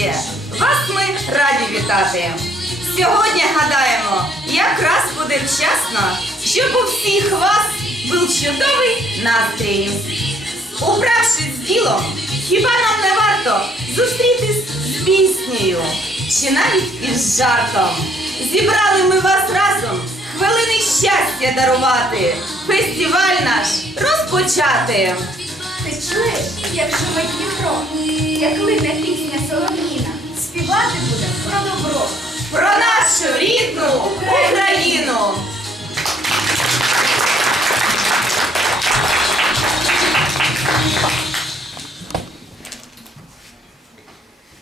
нашому вас ми раді вітати. Сьогодні гадаємо, якраз буде вчасно, щоб у всіх вас був чудовий настрій. Управшись з ділом, хіба нам не варто зустрітись з піснею чи навіть із жартом? Зібрали ми вас разом хвилини щастя дарувати, фестиваль наш розпочати. Ти чуєш, як шумить Дніпро, як лине пісня солов'їна, співати буде про добро. Про нашу рідну Україну.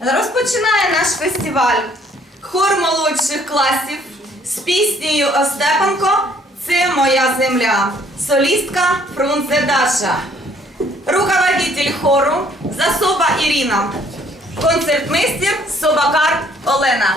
Розпочинає наш фестиваль хор молодших класів з піснею Остепенко Це моя земля. Солістка Фрунзе Даша. Руководитель хору Засоба Ірина. Концертмейстер Собакар Олена.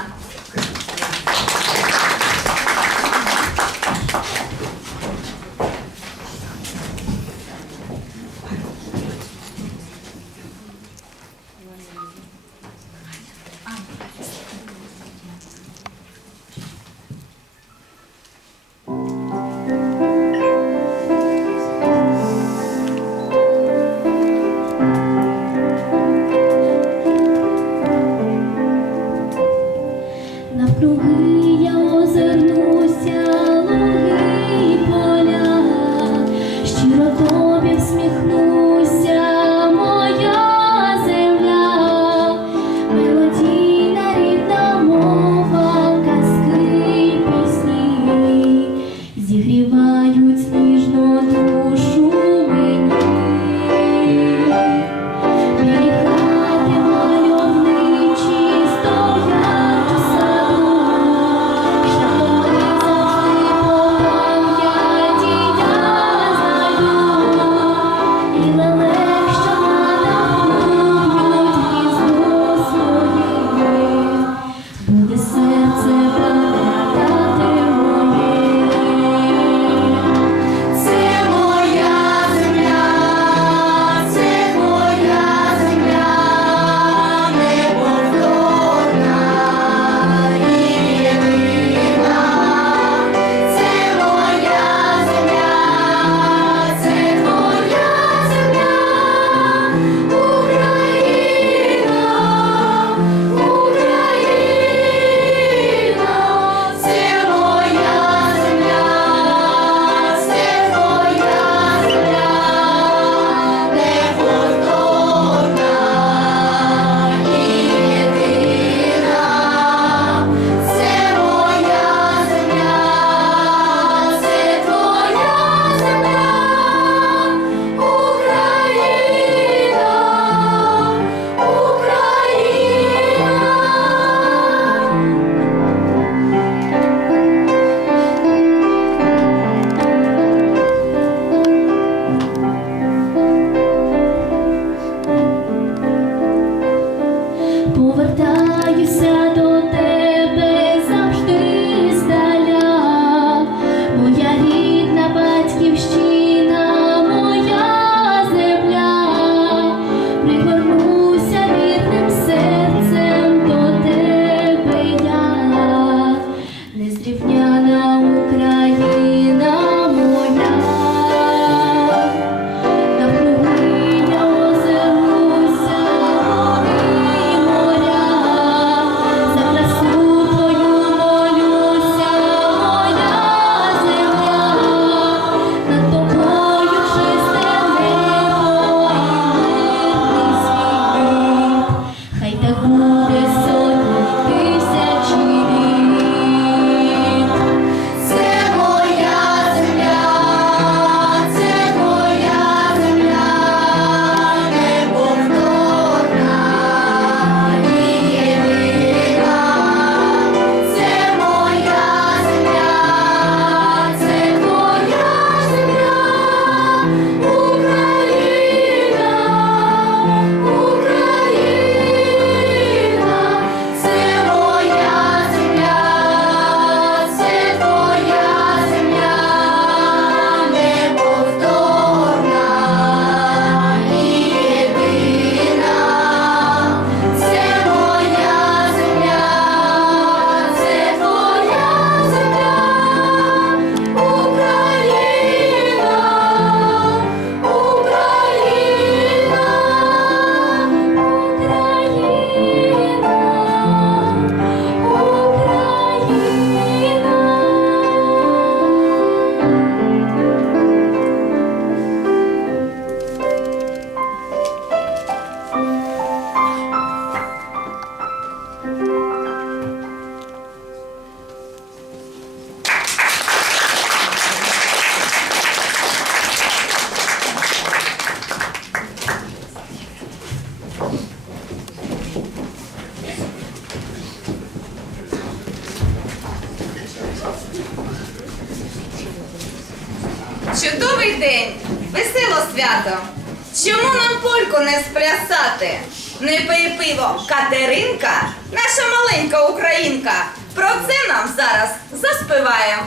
Кірку не спрясати. Не пий пиво Катеринка, наша маленька українка. Про це нам зараз заспіває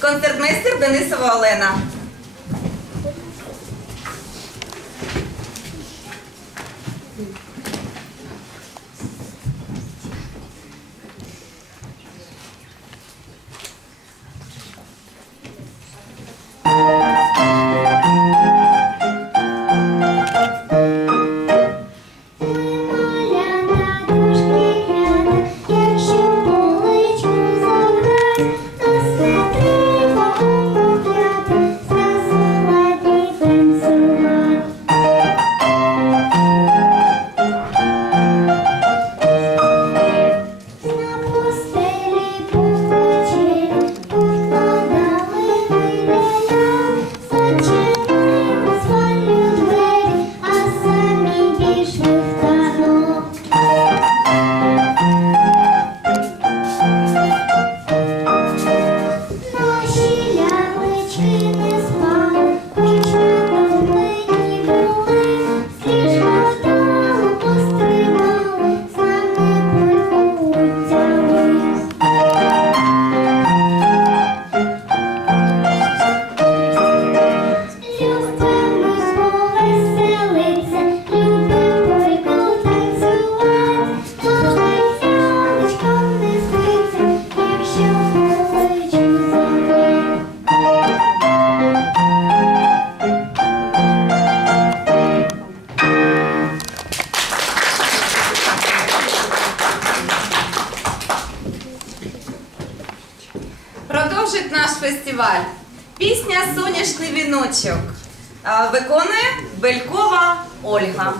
концертмейстер Денисова Олена. продовжить наш фестиваль. Пісня Сонячний віночок е, виконує Белькова Ольга.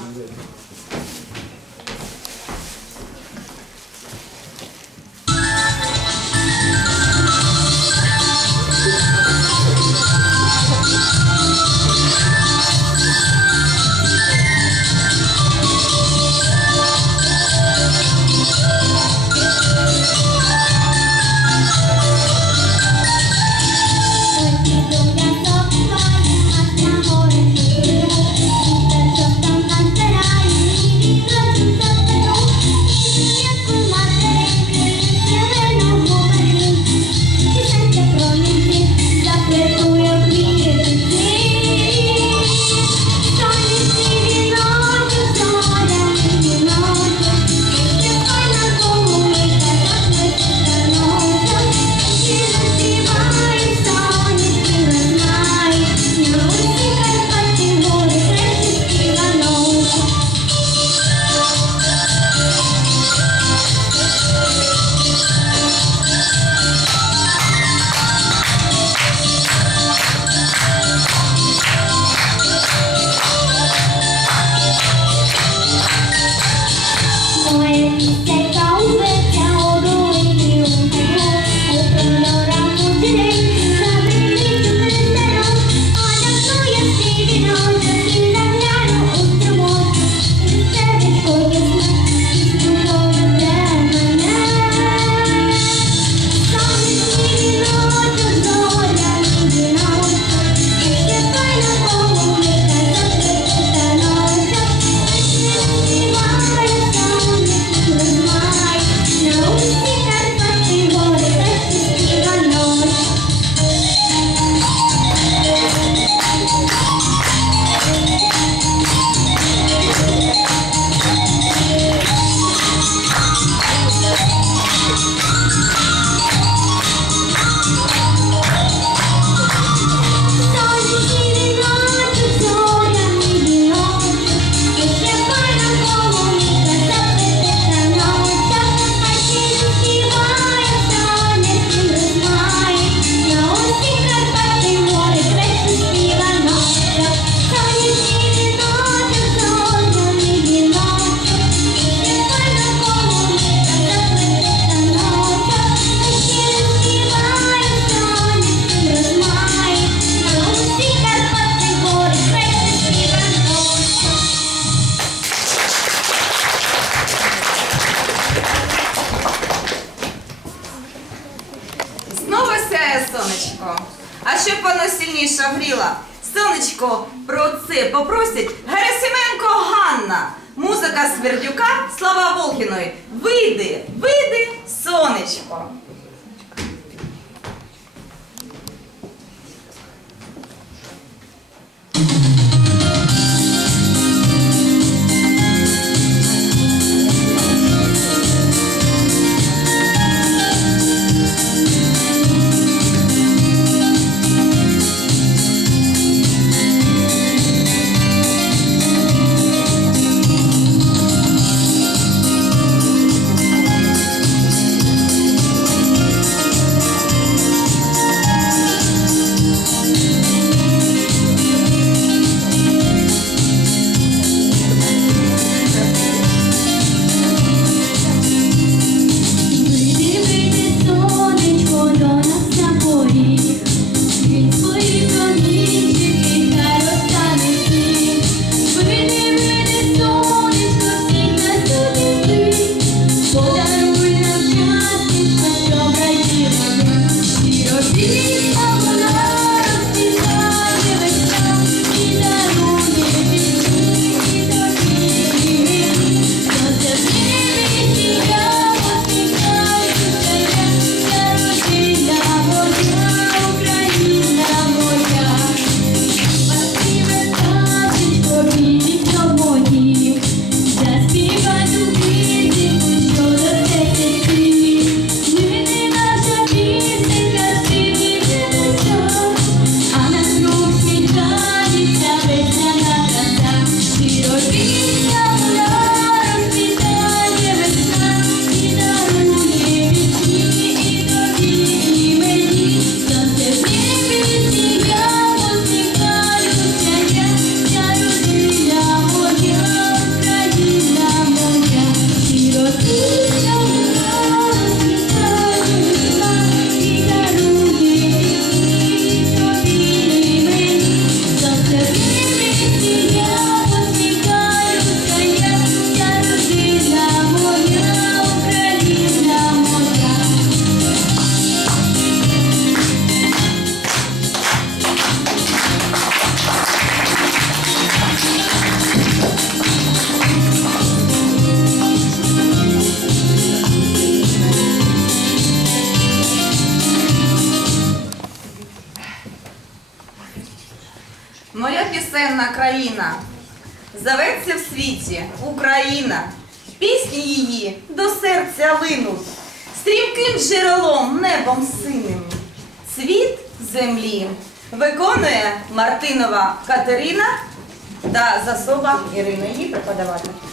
країна, заветься в світі Україна, пісні її до серця линуть, стрімким джерелом небом синим. Світ землі виконує Мартинова Катерина та засоба Ірина її преподаватель.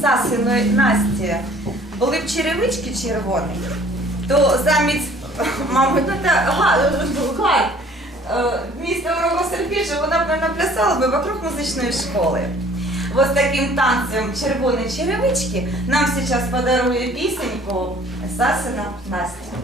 Сасиної ну, Насті були б черевички червоні, то замість мами гай міста Ромасельбіжа вона б мене наплясала би вокруг музичної школи. Ось таким танцем червоні черевички нам зараз подарує пісеньку Сасина Настя.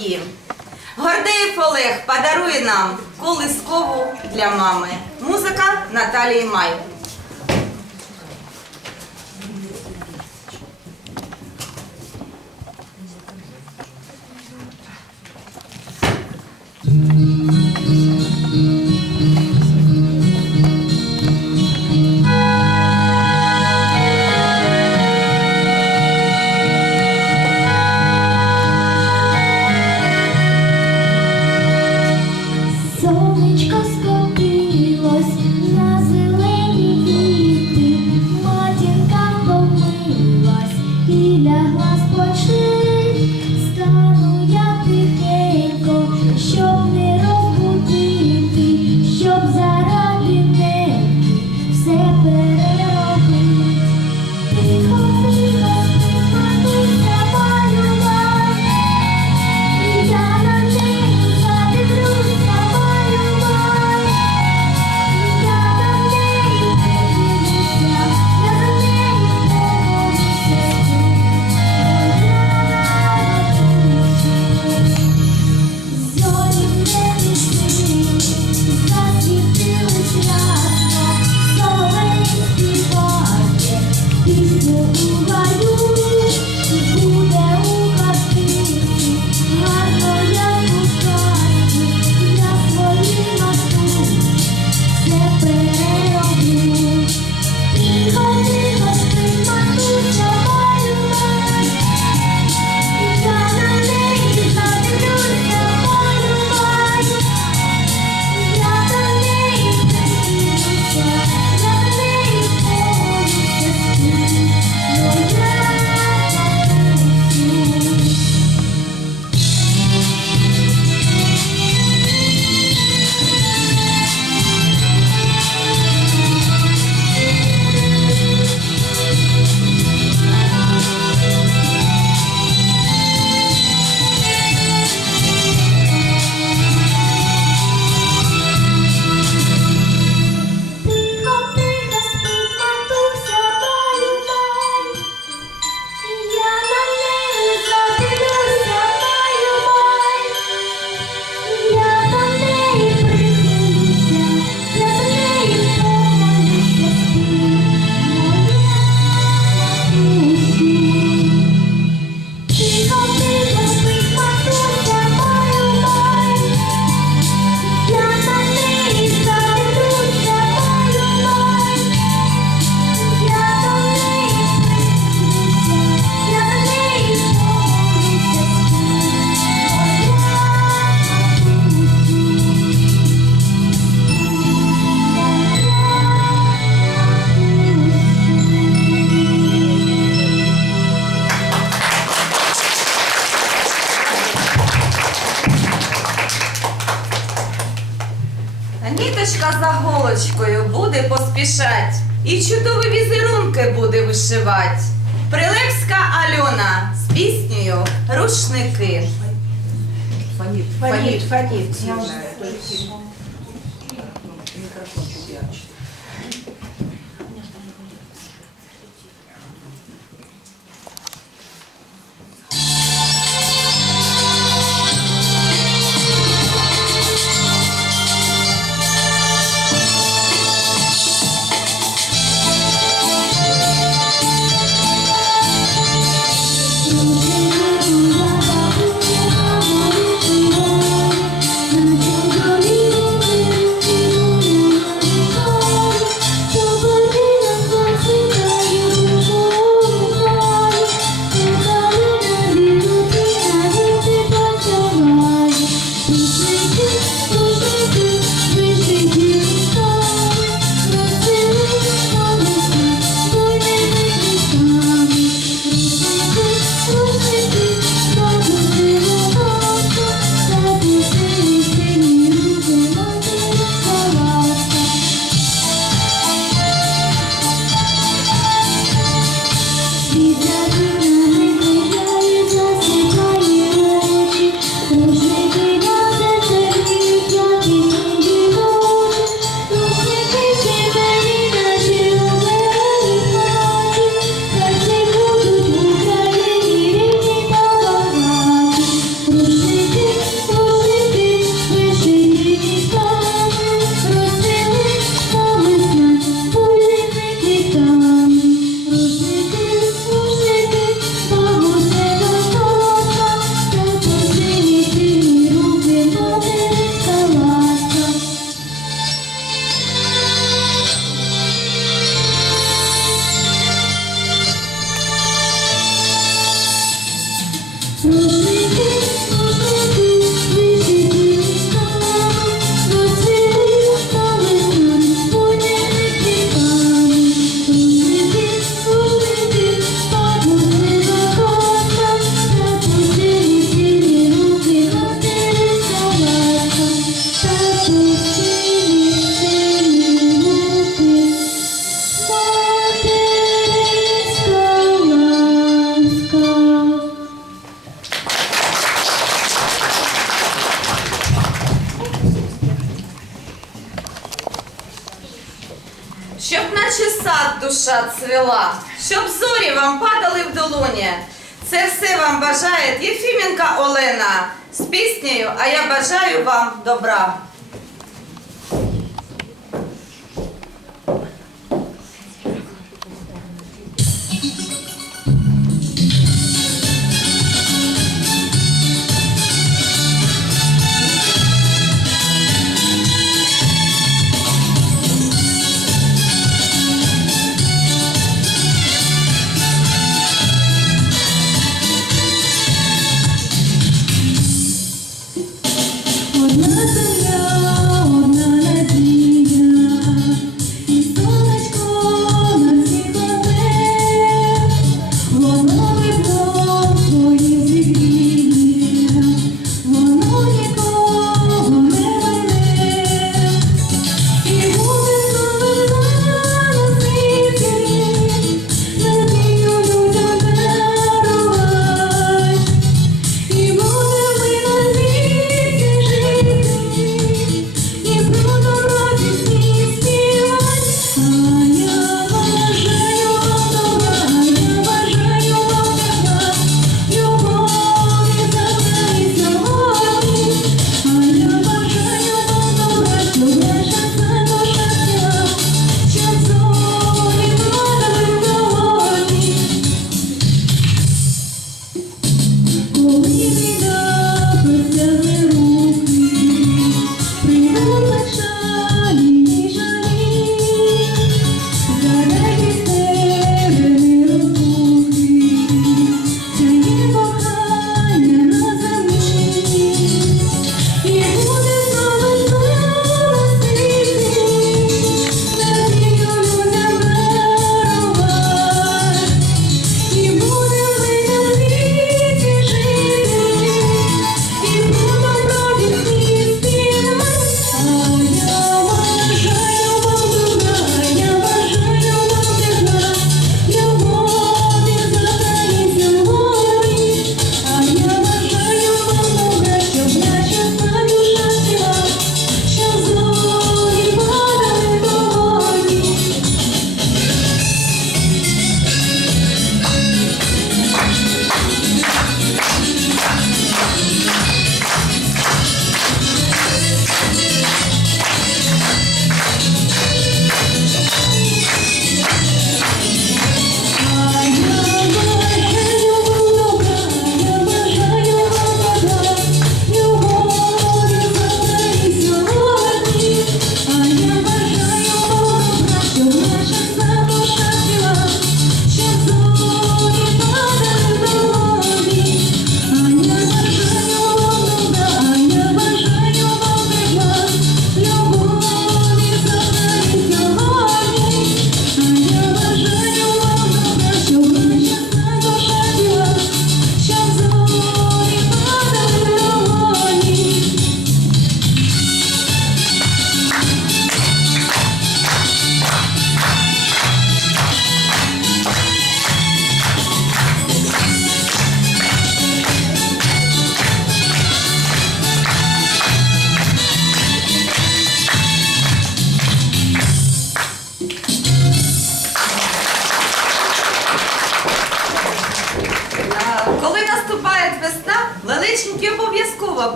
дії. Гордеєв Олег подарує нам колискову для мами. Музика Наталії Май. Mm-hmm. і чудові візерунки буде вишивати. Прилепська Альона з піснею Рушники. Фаніт, фаніт, фаніт. бажаю вам добра.